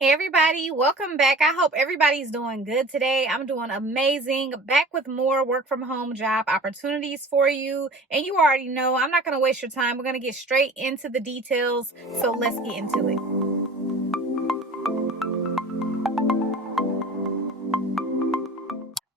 Hey everybody, welcome back. I hope everybody's doing good today. I'm doing amazing. Back with more work from home job opportunities for you. And you already know I'm not going to waste your time. We're going to get straight into the details. So let's get into it.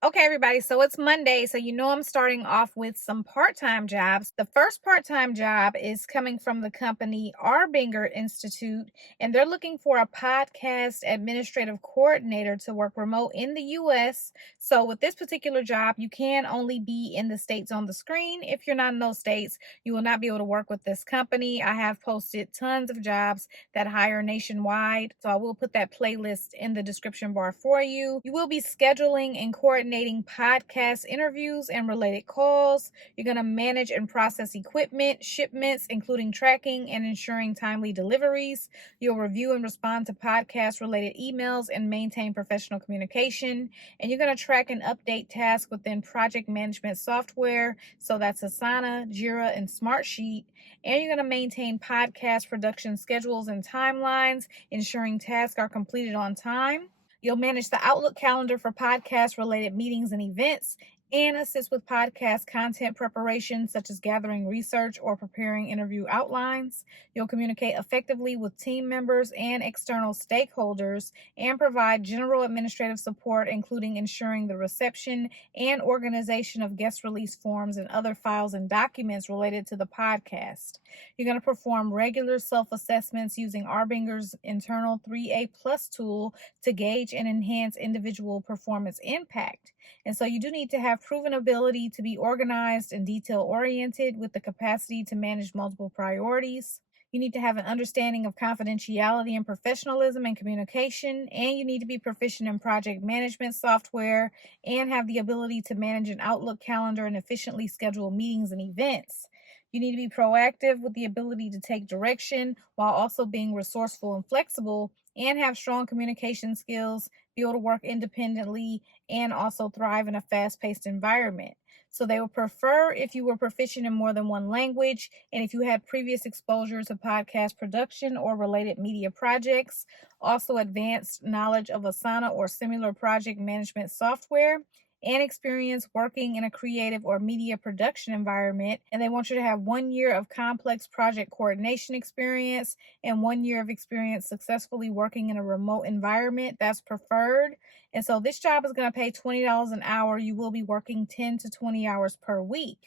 Okay, everybody, so it's Monday, so you know I'm starting off with some part-time jobs. The first part-time job is coming from the company Arbinger Institute, and they're looking for a podcast administrative coordinator to work remote in the US. So with this particular job, you can only be in the states on the screen. If you're not in those states, you will not be able to work with this company. I have posted tons of jobs that hire nationwide, so I will put that playlist in the description bar for you. You will be scheduling and coordinating podcast interviews and related calls. You're going to manage and process equipment, shipments, including tracking and ensuring timely deliveries. You'll review and respond to podcast related emails and maintain professional communication. And you're going to track and update tasks within project management software. So that's Asana, Jira, and Smartsheet. And you're going to maintain podcast production schedules and timelines, ensuring tasks are completed on time. You'll manage the Outlook calendar for podcast related meetings and events and assist with podcast content preparation, such as gathering research or preparing interview outlines. You'll communicate effectively with team members and external stakeholders and provide general administrative support, including ensuring the reception and organization of guest release forms and other files and documents related to the podcast. You're going to perform regular self-assessments using Arbinger's internal 3A Plus tool to gauge and enhance individual performance impact. And so you do need to have proven ability to be organized and detail oriented with the capacity to manage multiple priorities. You need to have an understanding of confidentiality and professionalism and communication, and you need to be proficient in project management software and have the ability to manage an Outlook calendar and efficiently schedule meetings and events. You need to be proactive with the ability to take direction while also being resourceful and flexible, and have strong communication skills, be able to work independently, and also thrive in a fast-paced environment. So they would prefer if you were proficient in more than one language and if you had previous exposure to podcast production or related media projects, also advanced knowledge of Asana or similar project management software, and experience working in a creative or media production environment. And they want you to have 1 year of complex project coordination experience and 1 year of experience successfully working in a remote environment. That's preferred. And so this job is going to pay $20 an hour. You will be working 10 to 20 hours per week.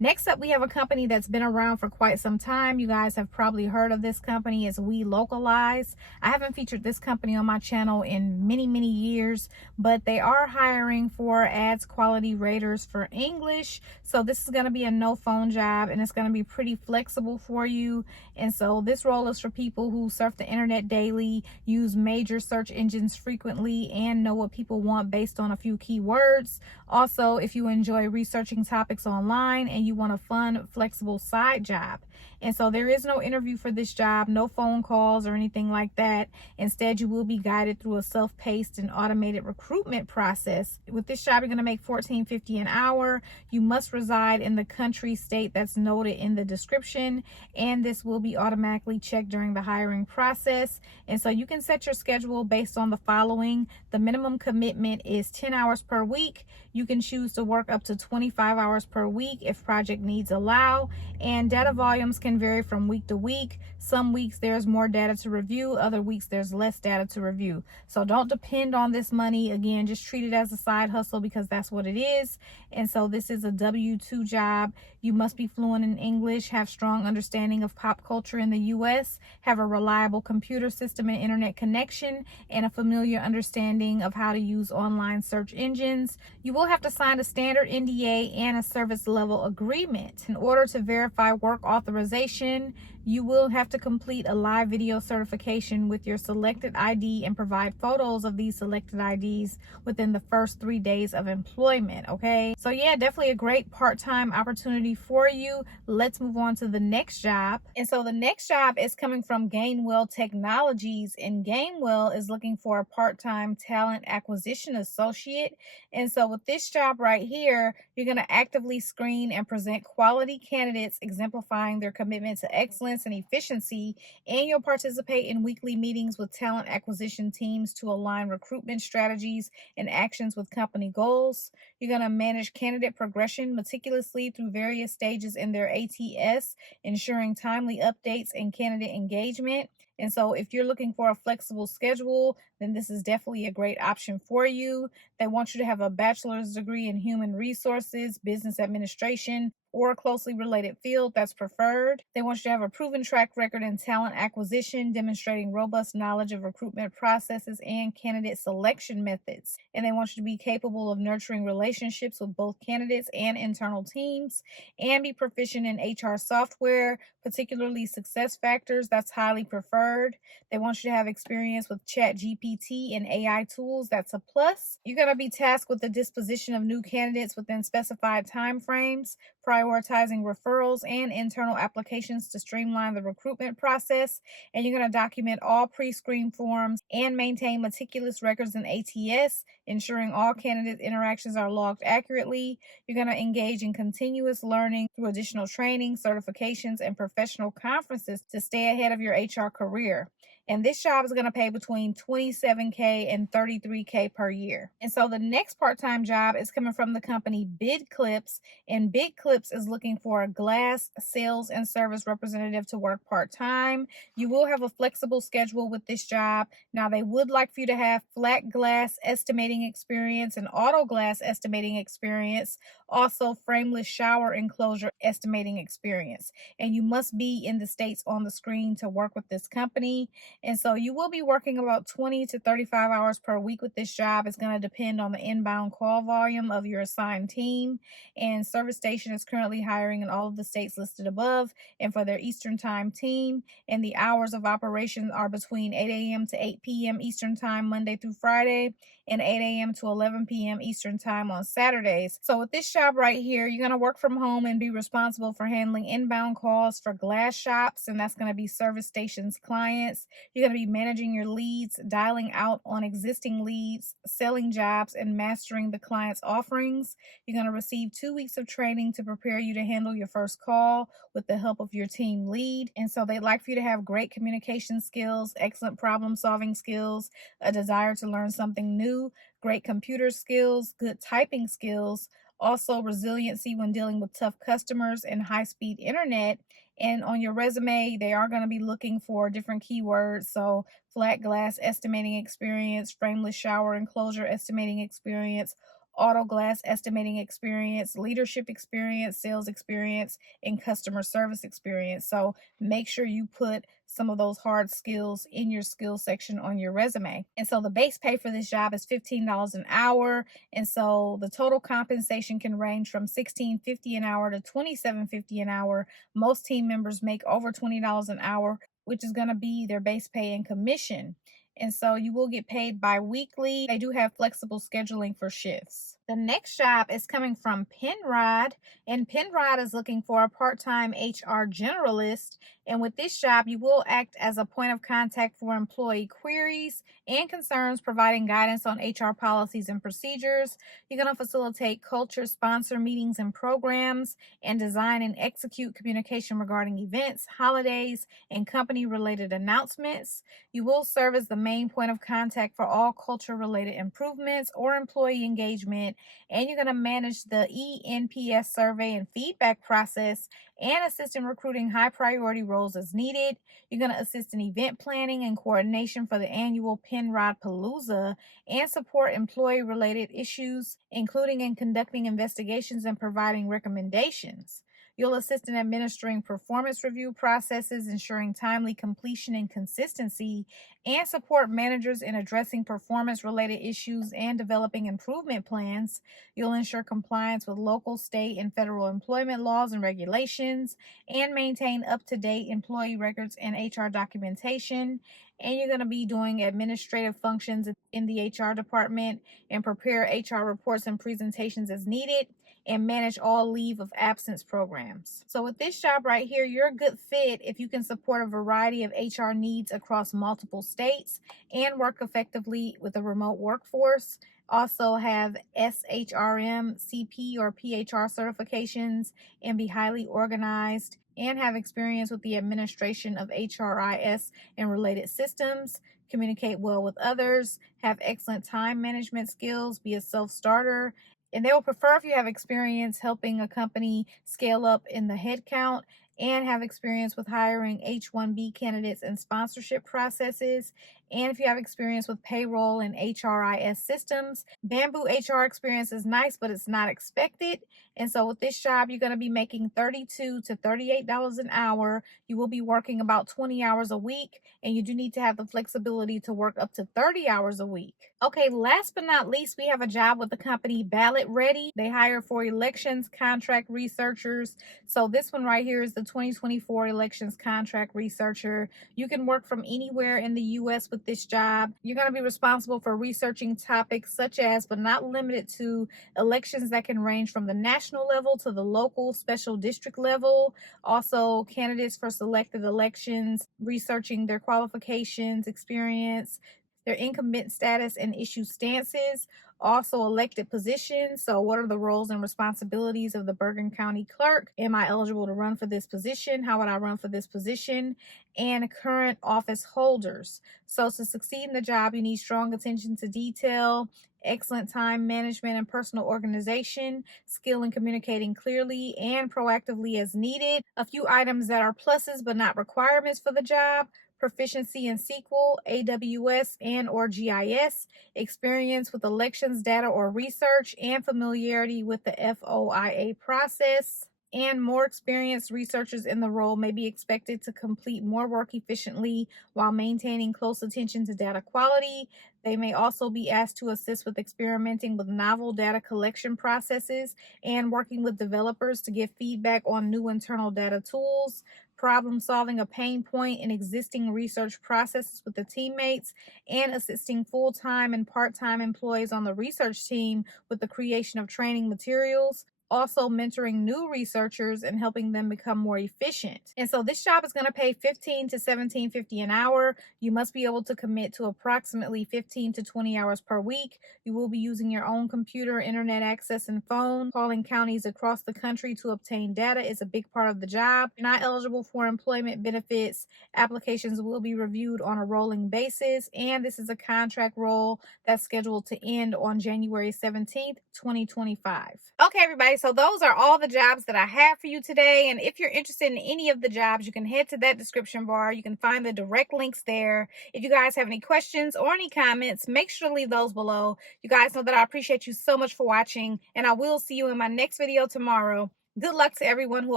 Next up, we have a company that's been around for quite some time. You guys have probably heard of this company. It's WeLocalize. I haven't featured this company on my channel in many years, but they are hiring for ads quality raters for English. So this is going to be a no phone job, and it's going to be pretty flexible for you. And so this role is for people who surf the internet daily, use major search engines frequently, and know what people want based on a few keywords. Also, if you enjoy researching topics online and you want a fun, flexible side job. And so there is no interview for this job, no phone calls or anything like that. Instead, you will be guided through a self-paced and automated recruitment process. With this job, you're going to make $14.50 an hour. You must reside in the country, state that's noted in the description, and this will be automatically checked during the hiring process. And so you can set your schedule based on the following. The minimum commitment is 10 hours per week. You can choose to work up to 25 hours per week if project needs allow, and data volumes can vary from week to week. Some weeks there's more data to review, other weeks there's less data to review. So don't depend on this money. Again, just treat it as a side hustle because that's what it is. And so this is a W-2 job. You must be fluent in English, have strong understanding of pop culture in the US, have a reliable computer system and internet connection, and a familiar understanding of how to use online search engines. You will have to sign a standard NDA and a service level agreement. In order to verify work authorization, you will have to complete a live video certification with your selected ID and provide photos of these selected IDs within the first 3 days of employment. Okay, so yeah, definitely a great part-time opportunity for you. Let's move on to the next job. And so the next job is coming from Gainwell Technologies, and Gainwell is looking for a part-time talent acquisition associate. And so with this job right here, you're going to actively screen and present quality candidates exemplifying their commitment to excellence excellence and efficiency, and you'll participate in weekly meetings with talent acquisition teams to align recruitment strategies and actions with company goals. You're going to manage candidate progression meticulously through various stages in their ATS, ensuring timely updates and candidate engagement. And so, if you're looking for a flexible schedule, then this is definitely a great option for you. They want you to have a bachelor's degree in human resources, business administration, or a closely related field that's preferred. They want you to have a proven track record in talent acquisition, demonstrating robust knowledge of recruitment processes and candidate selection methods. And they want you to be capable of nurturing relationships with both candidates and internal teams, and be proficient in HR software, particularly success factors. That's highly preferred. They want you to have experience with Chat GPT and AI tools. That's a plus. You're going to be tasked with the disposition of new candidates within specified timeframes, prioritizing referrals and internal applications to streamline the recruitment process. And you're going to document all pre-screen forms and maintain meticulous records in ATS, ensuring all candidate interactions are logged accurately. You're going to engage in continuous learning through additional training, certifications, and professional conferences to stay ahead of your HR career. And this job is going to pay between $27K and $33K per year. And so the next part-time job is coming from the company BidClips, and BidClips is looking for a glass sales and service representative to work part-time. You will have a flexible schedule with this job. Now, they would like for you to have flat glass estimating experience and auto glass estimating experience, also frameless shower enclosure estimating experience. And you must be in the states on the screen to work with this company. And so you will be working about 20 to 35 hours per week with this job. It's going to depend on the inbound call volume of your assigned team. And Service Station is currently hiring in all of the states listed above and for their Eastern Time team. And the hours of operation are between 8 a.m. to 8 p.m. Eastern Time, Monday through Friday, and 8 a.m. to 11 p.m. Eastern Time on Saturdays. So with this job right here, you're going to work from home and be responsible for handling inbound calls for glass shops, and that's going to be Service Station's clients. You're going to be managing your leads, dialing out on existing leads, selling jobs, and mastering the client's offerings. You're going to receive 2 weeks of training to prepare you to handle your first call with the help of your team lead. And so they'd like for you to have great communication skills, excellent problem solving skills, a desire to learn something new, great computer skills, good typing skills, also resiliency when dealing with tough customers and high speed internet. And on your resume, they are going to be looking for different keywords. So flat glass estimating experience, frameless shower enclosure estimating experience, auto glass estimating experience, leadership experience, sales experience, and customer service experience. So make sure you put some of those hard skills in your skills section on your resume. And so the base pay for this job is $15 an hour. And so the total compensation can range from $16.50 an hour to $27.50 an hour. Most team members make over $20 an hour, which is going to be their base pay and commission. And so you will get paid bi-weekly. They do have flexible scheduling for shifts. The next job is coming from Penrod, and Penrod is looking for a part-time HR generalist. And with this job, you will act as a point of contact for employee queries and concerns, providing guidance on HR policies and procedures. You're going to facilitate culture, sponsor meetings and programs, and design and execute communication regarding events, holidays, and company-related announcements. You will serve as the main point of contact for all culture-related improvements or employee engagement, and you're going to manage the ENPS survey and feedback process and assist in recruiting high priority roles as needed. You're going to assist in event planning and coordination for the annual Penrod Palooza and support employee related issues, including in conducting investigations and providing recommendations. You'll assist in administering performance review processes, ensuring timely completion and consistency, and support managers in addressing performance-related issues and developing improvement plans. You'll ensure compliance with local, state, and federal employment laws and regulations, and maintain up-to-date employee records and HR documentation. And you're going to be doing administrative functions in the HR department and prepare HR reports and presentations as needed, and manage all leave of absence programs. So with this job right here, you're a good fit if you can support a variety of HR needs across multiple states and work effectively with a remote workforce. Also have SHRM, CP, or PHR certifications, and be highly organized. and have experience with the administration of HRIS and related systems, communicate well with others, have excellent time management skills, be a self-starter, and they will prefer if you have experience helping a company scale up in the headcount and have experience with hiring H-1B candidates and sponsorship processes. And if you have experience with payroll and HRIS systems, Bamboo HR experience is nice, but it's not expected. And so with this job, you're going to be making $32 to $38 an hour. You will be working about 20 hours a week, and you do need to have the flexibility to work up to 30 hours a week. Okay, last but not least, we have a job with the company Ballot Ready. They hire for elections contract researchers. So this one right here is the 2024 elections contract researcher. You can work from anywhere in the U.S. with this job. You're going to be responsible for researching topics such as, but not limited to, elections that can range from the national level to the local special district level. Also, candidates for selected elections, researching their qualifications, experience, their incumbent status and issue stances. Also, elected positions. So what are the roles and responsibilities of the Bergen County clerk? Am I eligible to run for this position? How would I run for this position? And current office holders. So to succeed in the job, you need strong attention to detail, excellent time management and personal organization, skill in communicating clearly and proactively as needed. A few items that are pluses but not requirements for the job: proficiency in SQL, AWS, and or GIS, experience with elections data or research, and familiarity with the FOIA process. And more experienced researchers in the role may be expected to complete more work efficiently while maintaining close attention to data quality. They may also be asked to assist with experimenting with novel data collection processes and working with developers to give feedback on new internal data tools, problem solving a pain point in existing research processes with the teammates, and assisting full-time and part-time employees on the research team with the creation of training materials. Also mentoring new researchers and helping them become more efficient. And so this job is going to pay $15 to $17.50 an hour. You must be able to commit to approximately 15 to 20 hours per week. You will be using your own computer, internet access, and phone. Calling counties across the country to obtain data is a big part of the job. You're not eligible for employment benefits. Applications will be reviewed on a rolling basis, and this is a contract role that's scheduled to end on January 17th, 2025. Okay, everybody, so those are all the jobs that I have for you today. And if you're interested in any of the jobs, you can head to that description bar. You can find the direct links there. If you guys have any questions or any comments, make sure to leave those below. You guys know that I appreciate you so much for watching, and I will see you in my next video tomorrow. Good luck to everyone who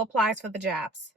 applies for the jobs.